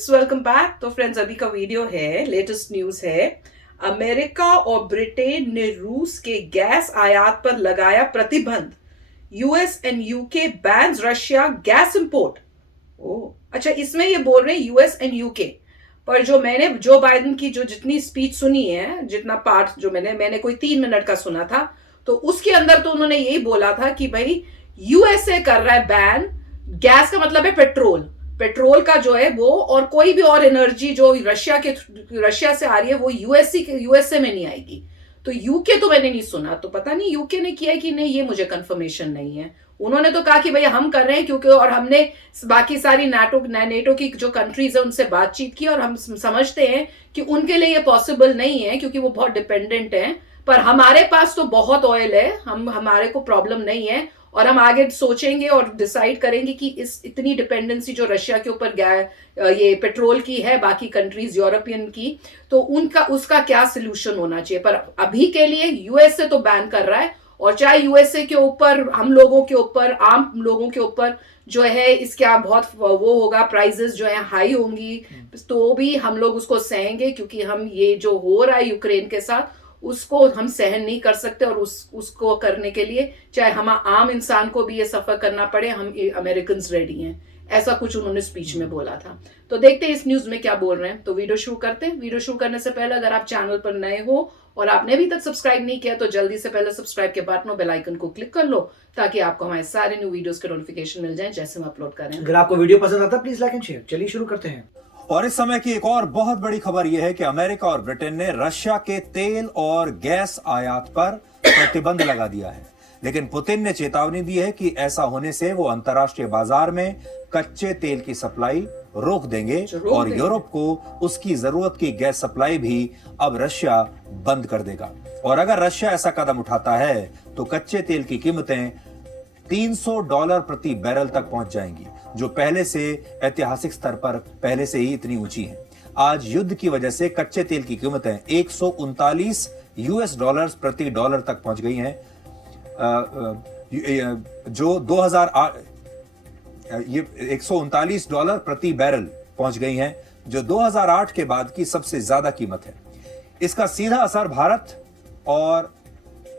Friends, welcome back. तो friends, अभी का वीडियो है, लेटेस्ट न्यूज है। अमेरिका और ब्रिटेन ने रूस के गैस आयात पर लगाया प्रतिबंध। US and UK bans Russia gas import. ओ अच्छा, इसमें ये बोल रहे हैं यूएस एंड यूके। पर जो मैंने जो बाइडेन की जो जितनी स्पीच सुनी है, जितना पार्ट जो मैंने कोई 3 मिनट का सुना था, तो उसके अंदर तो उन्होंने यही बोला था कि भाई यूएसए कर रहा है बैन। गैस का मतलब है पेट्रोल। पेट्रोल का जो है वो, और कोई भी और एनर्जी जो रशिया से आ रही है, वो यूएसए में नहीं आएगी। तो यूके तो मैंने नहीं सुना, तो पता नहीं यूके ने किया है कि नहीं, ये मुझे कंफर्मेशन नहीं है। उन्होंने तो कहा कि भैया हम कर रहे हैं, क्योंकि और हमने बाकी सारी नेटो की जो कंट्रीज है उनसे बातचीत की, और हम समझते हैं कि उनके लिए ये पॉसिबल नहीं है, क्योंकि वो बहुत डिपेंडेंट हैं। पर हमारे पास तो बहुत ऑयल है, हमारे को प्रॉब्लम नहीं है। और हम आगे सोचेंगे और डिसाइड करेंगे कि इस इतनी डिपेंडेंसी जो रशिया के ऊपर ये पेट्रोल की है, बाकी कंट्रीज यूरोपियन की, तो उनका उसका क्या सोल्यूशन होना चाहिए। पर अभी के लिए यूएसए तो बैन कर रहा है, और चाहे यूएसए के ऊपर, हम लोगों के ऊपर, आम लोगों के ऊपर जो है इसका बहुत वो होगा, प्राइजेस जो है हाई होंगी, तो भी हम लोग उसको सहेंगे, क्योंकि हम ये जो हो रहा है यूक्रेन के साथ, उसको हम सहन नहीं कर सकते। और उसको करने के लिए चाहे हम आम इंसान को भी ये सफर करना पड़े, हम अमेरिकन रेडी हैं। ऐसा कुछ उन्होंने स्पीच में बोला था। तो देखते हैं इस न्यूज में क्या बोल रहे हैं। तो वीडियो शुरू करते हैं। वीडियो शुरू करने से पहले अगर आप चैनल पर नए हो और आपने अभी तक सब्सक्राइब नहीं किया, तो जल्दी से पहले सब्सक्राइब के बटन और बेल आइकन को क्लिक कर लो, ताकि आपको हमारे सारे न्यू वीडियोस के नोटिफिकेशन मिल जाएं जैसे हम अपलोड करें। अगर आपको वीडियो पसंद आता है प्लीज लाइक एंड शेयर। चलिए शुरू करते हैं। और इस समय की एक और बहुत बड़ी खबर यह है कि अमेरिका और ब्रिटेन ने रशिया के तेल और गैस आयात पर प्रतिबंध लगा दिया है। लेकिन पुतिन ने चेतावनी दी है कि ऐसा होने से वो अंतर्राष्ट्रीय बाजार में कच्चे तेल की सप्लाई रोक देंगे और यूरोप को उसकी जरूरत की गैस सप्लाई भी अब रशिया बंद कर देगा। और अगर रशिया ऐसा कदम उठाता है तो कच्चे तेल की कीमतें $300 प्रति बैरल तक पहुंच जाएंगी, जो पहले से ऐतिहासिक स्तर पर पहले से ही इतनी ऊंची हैं। आज युद्ध की वजह से कच्चे तेल की कीमतें $139 प्रति डॉलर तक पहुंच गई हैं, जो 2008 ये $139 प्रति बैरल पहुंच गई हैं, जो 2008 के बाद की सबसे ज्यादा कीमत है। इसका सीधा असर भारत और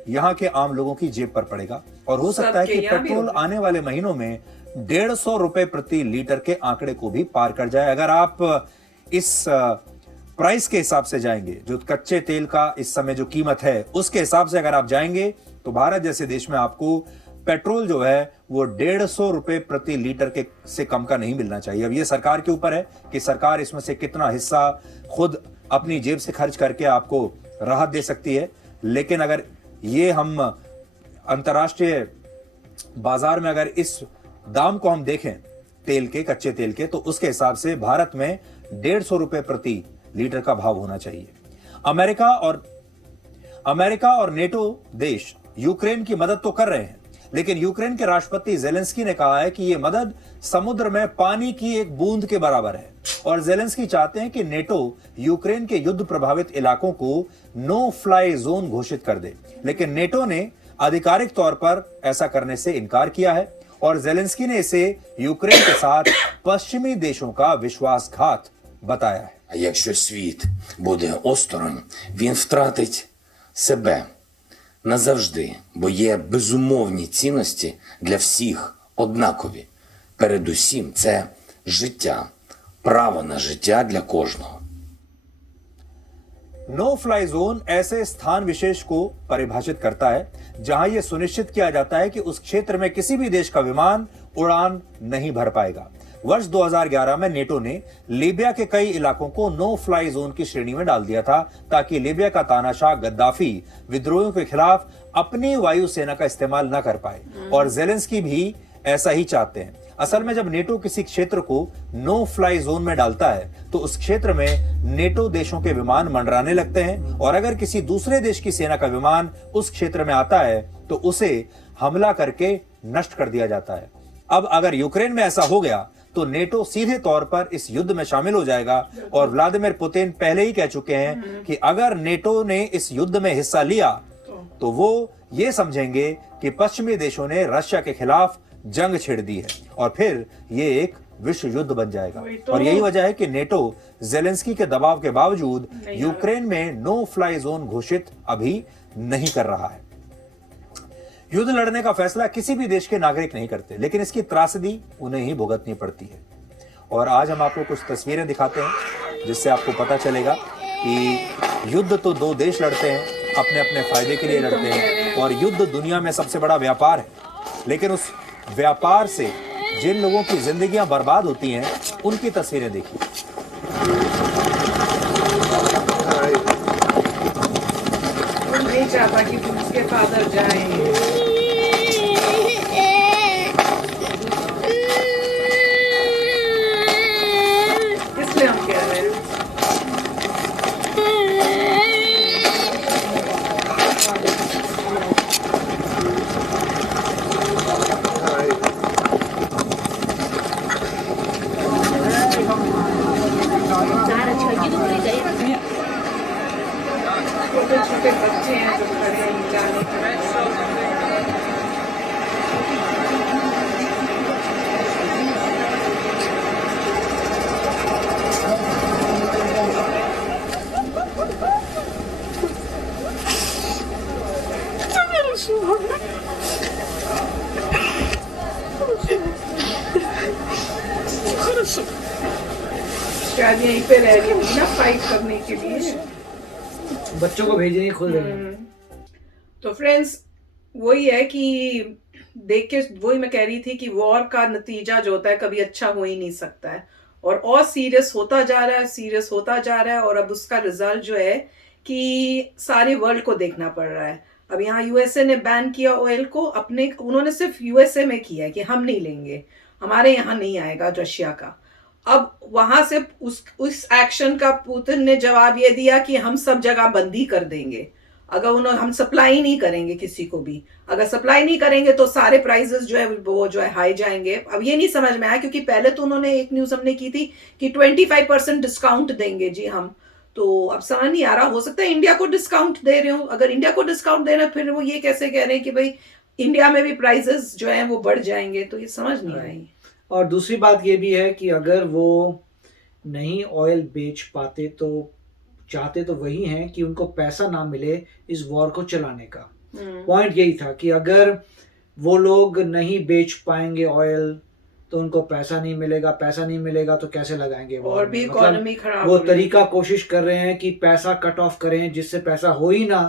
यहां के आम लोगों की जेब पर पड़ेगा, और हो सकता है कि पेट्रोल आने वाले महीनों में $150 प्रति लीटर के आंकड़े को भी पार कर जाए। अगर आप इस प्राइस के हिसाब से जाएंगे, जो कच्चे तेल का इस समय जो कीमत है उसके हिसाब से अगर आप जाएंगे, तो भारत जैसे देश में आपको पेट्रोल जो है वो $150 प्रति लीटर के से कम का नहीं मिलना चाहिए। अब ये सरकार के ऊपर है कि सरकार इसमें से कितना हिस्सा खुद अपनी जेब से खर्च करके आपको राहत दे सकती है। लेकिन अगर ये हम अंतर्राष्ट्रीय बाजार में अगर इस दाम को हम देखें तेल के, कच्चे तेल के, तो उसके हिसाब से भारत में $150 प्रति लीटर का भाव होना चाहिए। अमेरिका और नेटो देश यूक्रेन की मदद तो कर रहे हैं, लेकिन यूक्रेन के राष्ट्रपति जेलेंस्की ने कहा है कि यह मदद समुद्र में पानी की एक बूंद के बराबर है, और जेलेंस्की चाहते हैं कि नेटो यूक्रेन के युद्ध प्रभावित इलाकों को नो फ्लाई जोन घोषित कर दे। लेकिन नेटो ने आधिकारिक तौर पर ऐसा करने से इनकार किया है, और जेलेंस्की ने इसे यूक्रेन के साथ पश्चिमी देशों का विश्वासघात बताया है। Якщо світ буде осторонь, він втратить себе назавжди, бо є безумовні цінності для всіх однакові. Передусім, це життя, право на життя для кожного. नो फ्लाई जोन ऐसे स्थान विशेष को परिभाषित करता है जहां यह सुनिश्चित किया जाता है कि उस क्षेत्र में किसी भी देश का विमान उड़ान नहीं भर पाएगा। वर्ष 2011 में नेटो ने लीबिया के कई इलाकों को नो फ्लाई जोन की श्रेणी में डाल दिया था, ताकि लीबिया का तानाशाह गद्दाफी विद्रोहियों के खिलाफ अपनी वायुसेना का इस्तेमाल न कर पाए, और जेलेंस्की भी ऐसा ही चाहते हैं। असल में जब नेटो किसी क्षेत्र को नो फ्लाई जोन में डालता है, तो उस क्षेत्र में नेटो देशों के विमान मंडराने लगते हैं, और अगर किसी दूसरे देश की सेना का विमान उस क्षेत्र में आता है तो उसे हमला करके नष्ट कर दिया जाता है। अब अगर यूक्रेन में ऐसा हो गया तो नेटो सीधे तौर पर इस युद्ध में शामिल हो जाएगा, और व्लादिमीर पुतिन पहले ही कह चुके हैं कि अगर नेटो ने इस युद्ध में हिस्सा लिया तो वो ये समझेंगे कि पश्चिमी देशों ने रशिया के खिलाफ जंग छेड़ दी है, और फिर ये एक विश्व युद्ध बन जाएगा। वही तो। और यही वजह है कि नेटो जेलेंस्की के दबाव के बावजूद नहीं यूक्रेन में नो फ्लाई जोन घोषित अभी नहीं कर रहा है। युद्ध लड़ने का फैसला किसी भी देश के नागरिक नहीं करते, लेकिन इसकी त्रासदी उन्हें ही भुगतनी पड़ती है। और आज हम आपको कुछ तस्वीरें दिखाते हैं जिससे आपको पता चलेगा कि युद्ध तो दो देश लड़ते हैं, अपने अपने फायदे के लिए लड़ते हैं, और युद्ध दुनिया में सबसे बड़ा व्यापार है। लेकिन उस व्यापार से जिन लोगों की जिंदगियां बर्बाद होती हैं, उनकी तस्वीरें देखिए। वो नहीं चाहता कि उसके फादर जाए। इसलिए हम कह रहे हैं छोटे छोटे बच्चे हैं जो खड़े हैं जाने के लिए। शायद यहीं पे रह रही होगी ना फाइट करने के लिए। बच्चों को भेज रही है, खुद रही है। तो फ्रेंड्स वही है कि देख के वही मैं कह रही थी कि वॉर का नतीजा जो होता है कभी अच्छा हो ही नहीं सकता है, और सीरियस होता जा रहा है, सीरियस होता जा रहा है। और अब उसका रिजल्ट जो है कि सारे वर्ल्ड को देखना पड़ रहा है। अब यहाँ यूएसए ने बैन किया ऑयल को, अपने उन्होंने सिर्फ यूएसए में किया है कि हम नहीं लेंगे, हमारे यहाँ नहीं आएगा रशिया का। अब वहां से उस एक्शन का पुतिन ने जवाब ये दिया कि हम सब जगह बंदी कर देंगे, अगर उन्होंने हम सप्लाई नहीं करेंगे किसी को भी, अगर सप्लाई नहीं करेंगे तो सारे प्राइसेस जो है वो जो है हाई जाएंगे। अब ये नहीं समझ में आया क्योंकि पहले तो उन्होंने एक न्यूज हमने की थी कि 25% डिस्काउंट देंगे जी हम, तो अब समझ नहीं आ रहा, हो सकता है इंडिया को डिस्काउंट दे रहे हो। अगर इंडिया को डिस्काउंट दे रहे हैं फिर वो ये कैसे कह रहे हैं कि भाई इंडिया में भी प्राइसेस जो है वो बढ़ जाएंगे, तो ये समझ नहीं आई। और दूसरी बात ये भी है कि अगर वो नहीं ऑयल बेच पाते तो चाहते तो वही हैं कि उनको पैसा ना मिले इस वॉर को चलाने का। पॉइंट यही था कि अगर वो लोग नहीं बेच पाएंगे ऑयल तो उनको पैसा नहीं मिलेगा, पैसा नहीं मिलेगा तो कैसे लगाएंगे वो, और भी इकोनॉमी खराब वो हो रही है। तरीका कोशिश कर रहे हैं कि पैसा कट ऑफ करें जिससे पैसा हो ही ना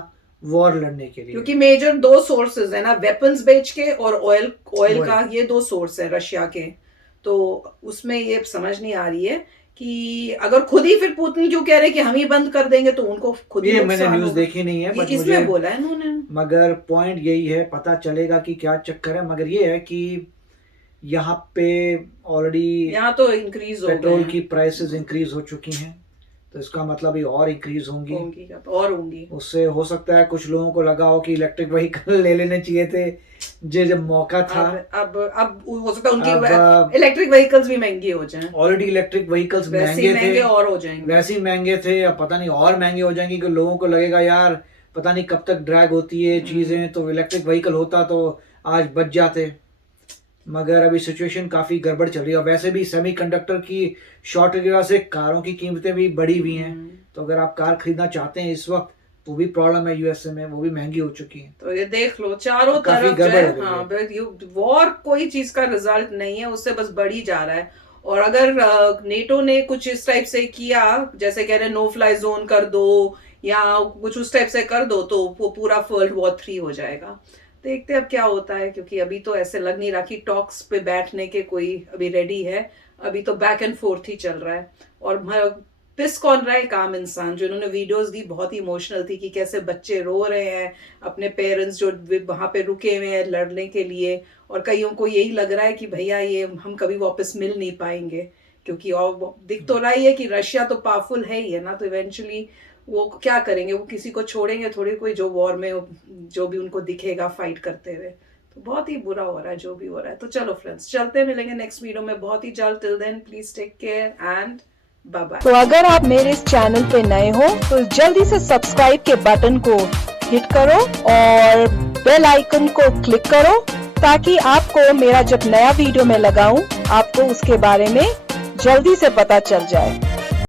वॉर लड़ने के लिए। क्योंकि मेजर दो सोर्सेज है ना, वेपन्स बेच के और ऑयल का, ये दो सोर्स है रशिया के। तो उसमें ये समझ नहीं आ रही है कि अगर खुद ही फिर पुतिन क्यों कह रहे हैं कि हम ही बंद कर देंगे, तो उनको खुद ही ये मैंने नुकसान न्यूज होगा। देखी नहीं है, ये बट इसमें मुझे बोला है इन्होंने। मगर पॉइंट यही है, पता चलेगा कि क्या चक्कर है। मगर ये है कि यहाँ पे ऑलरेडी यहाँ तो इंक्रीज हो पेट्रोल गए की प्राइसेस इंक्रीज हो चुकी हैं, तो इसका मतलब ये और इंक्रीज होंगी। और होंगी। उससे हो सकता है कुछ लोगों को लगा हो कि इलेक्ट्रिक व्हीकल ले लेने चाहिए थे जब मौका था। अब हो सकता है अब उनकी इलेक्ट्रिक व्हीकल्स भी महंगी हो जाएं। ऑलरेडी इलेक्ट्रिक व्हीकल्स वैसे ही महंगे महंगे थे, और हो जाएंगे। वैसे ही महंगे थे, अब पता नहीं और महंगे हो जाएंगे कि लोगों को लगेगा यार पता नहीं कब तक ड्रैग होती है चीजें, तो इलेक्ट्रिक व्हीकल होता तो आज बच जाते। मगर अभी सिचुएशन काफी गड़बड़ चल रही है, और वैसे भी सेमीकंडक्टर की शॉर्टेज की वजह से कारों की कीमतें भी बढ़ी हुई हैं। तो अगर आप कार खरीदना चाहते हैं इस वक्त तो भी प्रॉब्लम है, यूएसए में वो भी महंगी हो चुकी है। तो ये देख लो चारों काफी तरफ जो गड़बड़ है, हो गई है। हाँ वॉर कोई चीज का रिजल्ट नहीं है, उससे बस बढ़ ही जा रहा है। और अगर नेटो ने कुछ इस टाइप से किया, जैसे कह रहे नो फ्लाई जोन कर दो या कुछ उस टाइप से कर दो, तो वो पूरा वर्ल्ड वॉर 3 हो जाएगा। देखते अब क्या होता है, क्योंकि अभी तो ऐसे लग नहीं रहा कि टॉक्स पे बैठने के कोई अभी रेडी है। अभी तो बैक एंड फोर्थ ही चल रहा है। और पिस कौन रहा है? काम इंसान। जो इन्होंने वीडियोस दी बहुत ही इमोशनल थी कि कैसे बच्चे रो रहे हैं, अपने पेरेंट्स जो वहां पे रुके हुए हैं लड़ने के लिए, और कईयों को यही लग रहा है कि भैया ये हम कभी वापस मिल नहीं पाएंगे, क्योंकि और दिख तो रहा ही है कि रशिया तो पावरफुल है ही है ना, तो इवेंचुअली वो क्या करेंगे, वो किसी को छोड़ेंगे थोड़ी, कोई जो वॉर में जो भी उनको दिखेगा फाइट करते हुए। तो बहुत ही बुरा हो रहा है जो भी हो रहा है। तो चलो फ्रेंड्स, चलते मिलेंगे नेक्स्ट वीडियो में बहुत ही जल्द। Till then please take care and bye bye. तो अगर आप मेरे इस चैनल पे नए हो तो जल्दी से सब्सक्राइब के बटन को हिट करो और बेल आइकन को क्लिक करो ताकि आपको मेरा जब नया वीडियो मैं लगाऊं आपको उसके बारे में जल्दी से पता चल जाए।